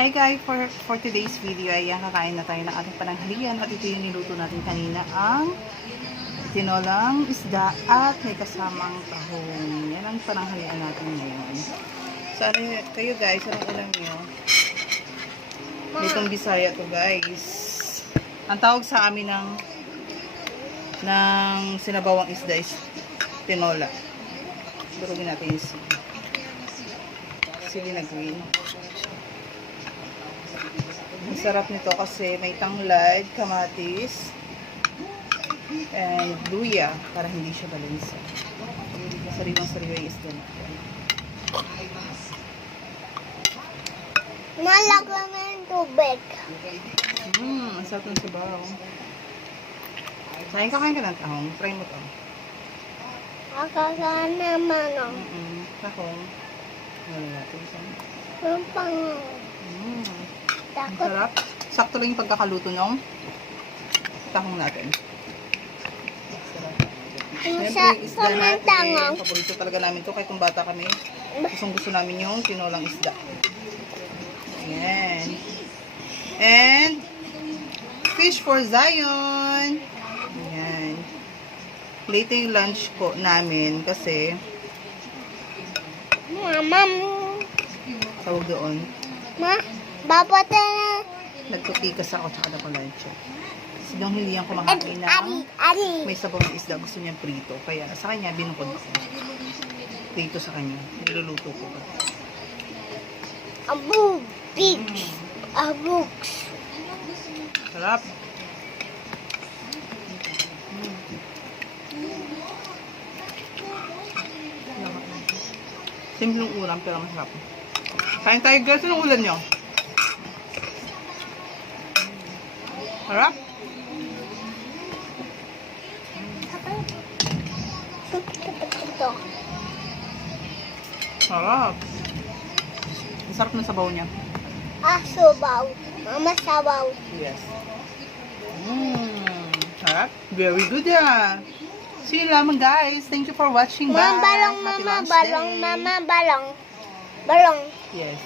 Hi guys, for today's video ay kakain na tayo ng ating pananghalian at ito yung niluto natin kanina, ang tinolang isda at may kasamang tahong. Yan ang pananghalian natin ngayon. So ano kayo guys, anong ulam nyo? Litong Bisaya to guys. Ang tawag sa amin ng sinabawang isda is tinola. Durugin natin yung sili na green. Ang sarap nito kasi may tanglad, kamatis, and luya para hindi siya balansa. Sariwang-sariwa yung isda natin. Malagyan na yung tubig. Ang sarap ng sabaw. Sayang kakain ka ng tahong. Try mo to. Akala naman o. Tahong. Wala natin siya. Yung pang... Ang sarap. Sakto lang yung pagkakaluto ng tahong natin. Sarap. Siyempre, isda natin. Paborito talaga namin to. Kahit kung bata kami, gusto namin yung tinolang isda. Ayan. And, fish for Zion. Ayan. Late yung lunch ko namin kasi Mama. tawag doon. Ma, babat na. Nagtupikas ako tsaka na lunch. Kasi nung hindi yan kumakain na Ari. may sabaw ng isda, gusto niya prito. Kaya sa kanya, binukod ako. Prito sa kanya. Niluluto ko. Abug. Pigs. Abugs. Sarap. Simpleng ulam, pero masarap. Kain tayo guys, anong ulam nyo? Sarap? Ito. Sarap. Ang sarap ng sabaw niya. Sabaw. Mama, sabaw. Yes. Sarap. Very good yan. See you lamang guys. Thank you for watching. Mama, Bye. balong, Happy mama, lunch balong, day. mama, balong. Balong. Yes.